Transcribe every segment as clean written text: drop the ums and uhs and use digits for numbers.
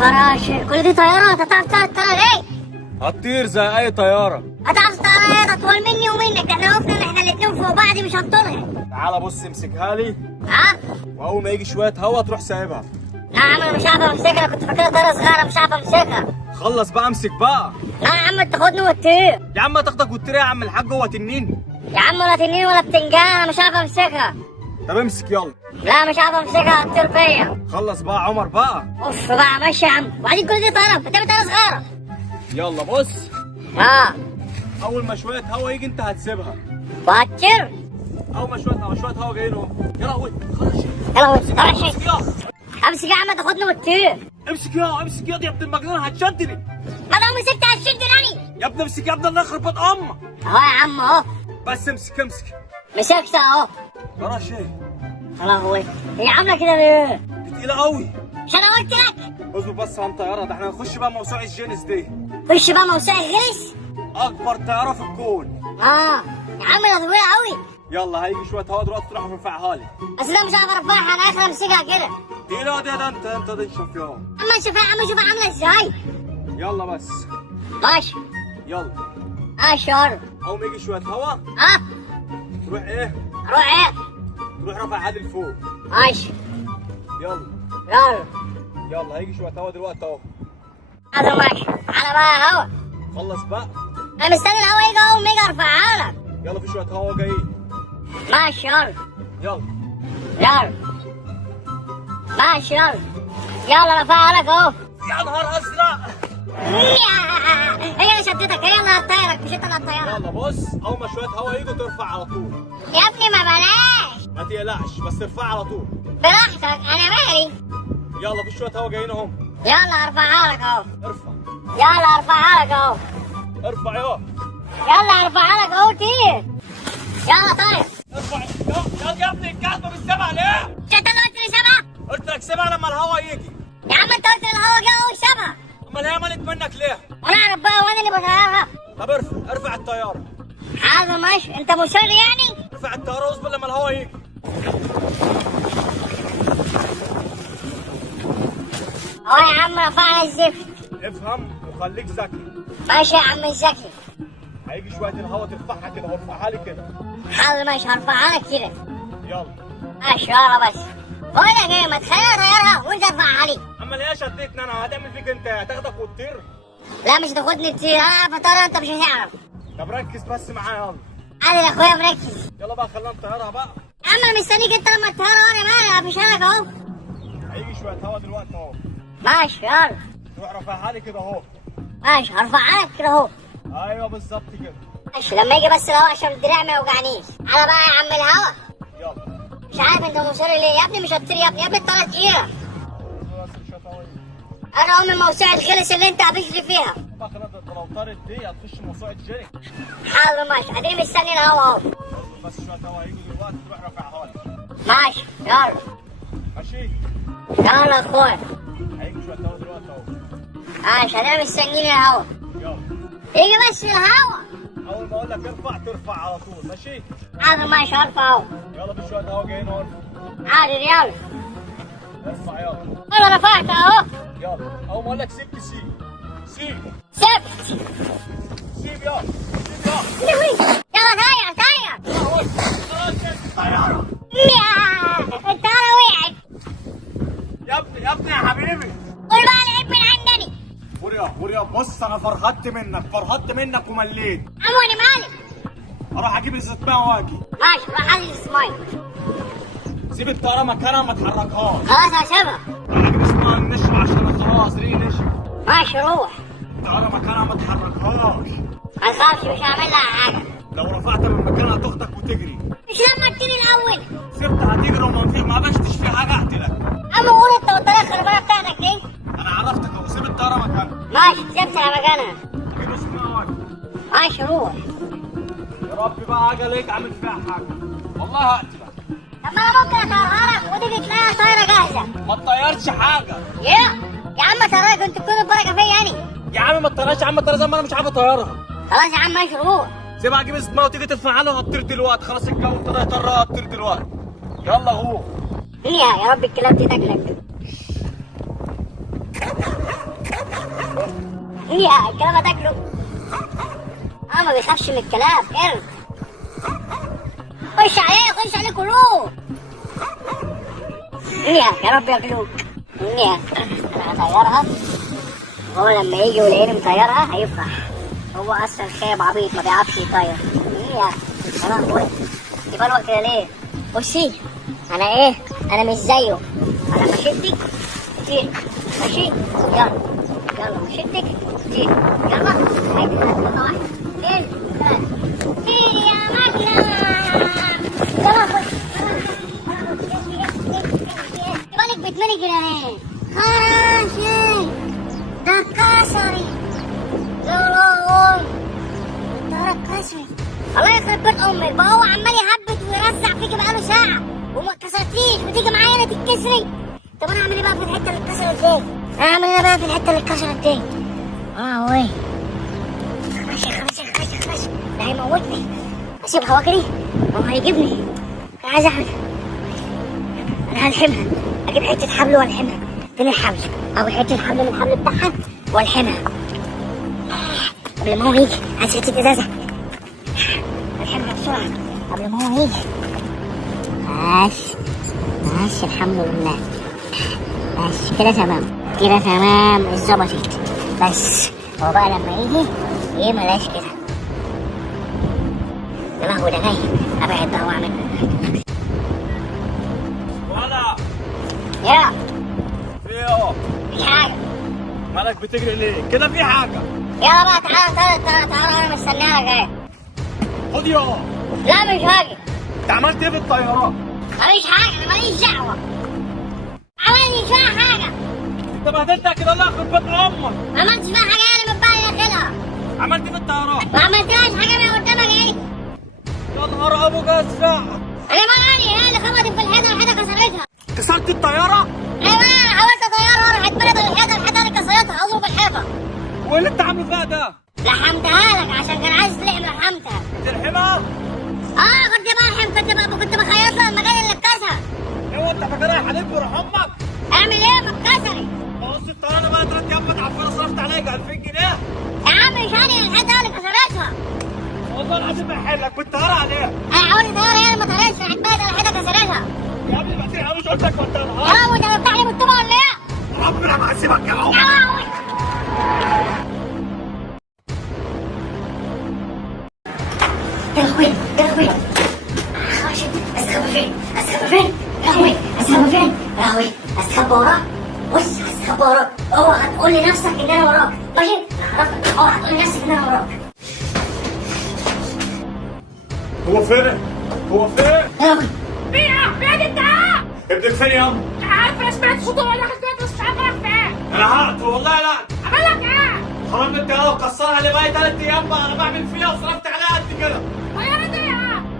خراشي، كل دي طيارة؟ انت تعرف تطير الطيارة ليه؟ هتطير زي اي طياره. هتعرف الطيارة ايه؟ ده اطول مني ومنك، ده احنا وقفنا احنا الاتنين فوق بعض مش هنطولها. تعالى بص امسكها لي، ها؟ واول ما يجي شويه هوا تروح سايبها. لا يا عم انا مش عارف امسكها، كنت فاكرها طيارة صغيرة مش عارف امسكها. خلص بقى امسك بقى. لا يا عم تاخدني وتطير. يا عم تاخدك وتطير يا عم الحاج، هو تنين. يا عم ولا تنين ولا بتنجان، انا مش عارف امسكها. طب امسك يلا. لا مش عارف امسكها، هتطير بيا. خلص بقى عمر بقى. اوف بقى ماشي يا عم، وبعدين كل دي طيارة، بتعمل طيارة صغيرة. يلا بص، اه اول ما شويه هوا يجي انت هتسيبها. وهتطير. اول ما شويه هوا جايين اهو. يلا قول خلاص. يلا ماشي. امسك يا امسك يا عم تاخدني وتطير. امسك يا ابن المجنون هتشدني. ما لو مسكت هتشدني. يا ابني امسك يا ابني، الله يخرب بيت امك. اهو يا عم اهو. بس امسك. مسكت اهو. وراش ايه؟ يا لهوي، هي عامله كده ليه؟ دي تقيله قوي. مش انا قلت لك؟ اصبر بس عن طياره، ده احنا هنخش بقى موسوعه الجينيس دي. خش بقى موسوعة غرس. اكبر طياره في الكون. يا عم ده طويله قوي. يلا هيجي شويه هوا دلوقتي تروح ترفعها لي. بس ده مش عارف ارفعها، انا اخر امسكها كده. تقيله دي، ده انت دي شوف اما نشوفها يا عم، شوفها عامله ازاي. يلا بس. ماشي. يلا ماشي يلا. اول ما يجي شويه هوا تروح ايه؟ اروح ايه؟ تروح رافعها لي لفوق. ماشي. يلا يلا هيجي شويه هوا دلوقتي اهو. هذا ماشي. انا بقى هوا. خلص بقى. انا مستني الهوا يجي، اول ما يجي ارفعها لك. يلا في شويه هوا جايين. ماشي يلا. يلا ماشي يلا رفعها لك اهو. يا نهار ازرق. هي اللي شدتك، هي اللي هتطيرك مش انت اللي هتطيرك. يلا بص، اول ما شويه هوا يجوا ترفع على طول. يا ابني ما بلاش. ما تقلقش بس ارفع على طول. براحتك انا مالي. يلا في شويه هوا جايين اهم. يلا ارفعها لك اهو. ارفع يلا ارفعها لك اهو. ارفع يلا ارفعها لك اهو طير. يلا طير. ارفع يا ابني، الكلب مش سامع ليه؟ مش انت اللي قلت لي سبعة؟ قلت لك سيبها لما الهوا يجي. يا عم انت قلت لي الهوا جه اهو سبعة. امال هي مالت منك ليه؟ وانا اعرف بقى وانا اللي بطيرها. طب ارفع الطياره. حاضر ماشي، انت مصر يعني؟ ارفع الطياره واصبر لما الهوا يجي. اهو يا عم رفعنا الزفت. افهم وخليك ذكي. ماشي يا عم الزكي. هيجي شويه الهوا ترفعها كده وارفعها لي كده. حاضر ماشي، هرفعها لك كده. يلا ماشي يلا بس. بقول لك ايه، ما تخليها طيارها وانت ارفعها لي. اما ليه شدتني انا؟ هتعمل فيك انت، هتاخدك وتطير. لا مش هتاخدني كتير، انا اعرف اطيرها انت مش هتعرف. طب ركز بس معايا يلا. انا يا اخويا مركز. يلا بقى خلينا نطيرها بقى. يا عم انا مستنيك انت لما تطيرها، وانا مالي مش لك اهو. هيجي شويه هوا دلوقتي اهو. ماشي يلا. تروح رافعها لي كده اهو. ماشي هرفعها لك كده اهو. ايوه بالظبط كده. ماشي لما يجي بس الهوا عشان الدراع ما يوجعنيش. انا بقى يا عم الهوا. يلا مش عارف انت مصر ليه يا ابني، مش هتطير يا ابني، يا ابني الطياره تقيله. بس شويه هوا يجي. انا ام موسوعة الغلس اللي انت هتجري فيها. بقى خلاص، انت لو طارت دي هتخش موسوعه جيني. حاضر ماشي، اديني مستني الهوا اهو. بس شويه هوا يجي دلوقتي تروح رافعها لي. ماشي يلا. ماشي. يلا يا اخويا. هيجي شويه هوا دلوقتي اهو. ماشي اديني مستنيين الهوا. يلا يجي بس الهوا. اول ما اقول لك ارفع ترفع على طول. ماشي. حاضر ماشي هرفع اهو. يلا بشويه هوا جايين اهو. حاضر يلا. ارفع يلا. انا رفعت اهو. يلا اول ما اقول لك سيب تسيب. سيب سبت. سيب يلا. يلا طير. خلاص الطياره. الطيارة وقعت. يا ابني يا حبيبي. قول بقى العيب من عندني. وريا بص، انا فرهدت منك ومليت. عمو انا مالي. اروح اجيب ازازه ميه واجي. ماشي روح هات السمايل. سيب الطياره مكانها ما تحركهاش. خلاص هسيبها. اروح اجيب اسمها النشر عشان خلاص ريقي نشف. ماشي روح. الطياره مكانها ما تحركهاش. ما تخافش مش هعمل لها حاجة. لو رفعتها من مكانها تاخدك وتجري. مش لما اديني الاول. سبتها هتجري ما بشتش في حاجه اقتلك. اما قول انت والطريقة الخربانة بتاعتك دي. انا عرفتك اهو، سيب الطياره مكانها. ماشي سبتها مكانها. اجيب اسمها واجي. ماشي روح. يا رب بقى عجلك عامل فيها حاجه، والله هقتلك. طب ما انا ممكن اطيرها لك وتيجي تلاقيها طايرة جاهزة. ما تطيرش حاجه. يا عم طيرها كنت تكون البركة فيا يعني. يا عم ما تطيرش يا عم، الطياره زي ما انا مش عارف اطيرها. خلاص يا عم ماشي روح. سيبها اجيب اسمها وتيجي ترفعها له هتطير دلوقتي. خلاص الجو ابتدى يطرها هتطير دلوقتي. يلا غور. يا رب الكلاب دي تاكلك. يا الكلاب هتاكله. ما بيخافش من الكلاب، قرد. خش عليه كلوه. يا رب ياكلوك. انا هطيرها، هو لما يجي ويلاقيني مطيرها هيفرح. هو اصلا خايب عبيط ما بيعرفش يطير. انا اخوي يبلوق كده ليه؟ بصي انا مش زيه. انا بشدك كتير ماشي. يلا بشدك كتير. يلا عادي. يلا واحد اثنين ثلاثة. يا مكرم. يلا خش. بالك بتملي كده ليه؟ خراشي ده كسري. يلا ده كسري. الله يخرب بيت امك بقى، هو عمال يهبط ويرزع فيكي بقاله ساعه وما اتكسرتيش وتيجي معايا انا تتكسري. طب انا اعمل ايه بقى في الحته اللي اتكسرت دي؟ وي خلاص ده هيموتني. اسيبها واجري هو هيجيبني. انا عايز اعمل، انا هلحمها. اجيب حته حبل والحمها. فين الحبل؟ او حته حبل من الحبل بتاعها والحمها قبل ما هو يجي. عايز حته ازازه الحمها بسرعه قبل ما هو يجي. بس الحمد لله. بس كده تمام اتظبطت. بس هو بقى لما يجي ايه ملاش كده. يا لهوي ده جاي. ابعد بقى واعمل ولا يا في ايه؟ في حاجه. مالك بتجري ليه؟ كده في حاجة. يلا بقى تعالى انا مستنيها جاي. خد يا. لا مش هاجي. انت عملت ايه في الطيارات؟ ماليش حاجه، انا ماليش دعوه. عملني فيها حاجه. انت بهدلتها كده. الله يخرب بيت امك. ما عملتش فيها حاجه، انا متبلي كده. عملت ايه في الطيارات؟ ما عملتهاش حاجه من قدامك ايه؟ يا نهار ابو جزع. انا مالي، هي اللي خبطت في الحيطه كسرتها. كسرت الطيارة؟ ايوه انا حاولت اطيرها راحت بلد الحيطه اللي كسرتها. اضرب الحيطه. وايه اللي انت عامله فيها ده؟ لحمتها لك عشان كان عايز تلحم لحمتها. تلحمها؟ كنت بخيط له المكان اللي اتكسر. هو انت فاكرها هنلف وروح امك؟ اعمل ايه ما اتكسرت؟ بص الطيارة بقى 3 ايام متعفنة صرفت عليها 2000 جنيه. يا عم مش هاني الحيطه اللي كسرتها. والله العظيم بحلك بالطيارة عليها. انا حاولت اطيرها هي اللي ما طارتش راحت بلد الحيطه كسرتها. يا ابني ما تيجي مش قلت لك وطيارة. يا لهوي انت بتاع لي بالطوبه ولا ايه؟ ربنا ما هسيبك يا عم. يا لهوي. يا لهوي استخبى وراه. بص هستخبى وراك. اوعى هتقول لنفسك ان انا وراك ماشي. انا عرفت. اوعى هتقول لنفسك ان انا وراك. هو فين؟ يا لهوي فين انت؟ ابنك فين يا عم؟ مش عارف، انا سمعت صوته ولا حسيت بس مش عارف راح فين. انا هقعد والله لا. عمل لك ايه؟ خرجت الطيارة وكسرها لي بقى 3 ايام بقى انا بعمل فيها وصرفت عليها قد كده. طيارة ايه؟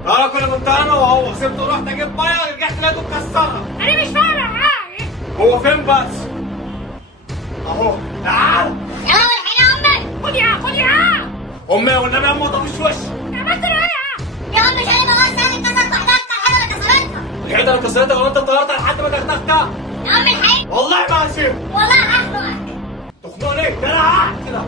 انا كنا كنت انا وهو سبته ورحت اجيب ميه رجعت لقيته مكسرها. انا مش فاهم ايه. هو فين بس؟ اهو تعال. يا لهوي الحين يا امي. خد يا امي والنبي يا امي ما تطفيش وشي. عملت له ايه؟ يا عم مش انا بقى السنه اتكسرت وحدها الحيطه اللي كسرتها. الحيطه اللي كسرتها ولا انت طيرتها لحد ما دغدغتها؟ يا عم الحين والله ما هسيبك. والله هخنقك. تخنقني؟ ده انا هقعد كده.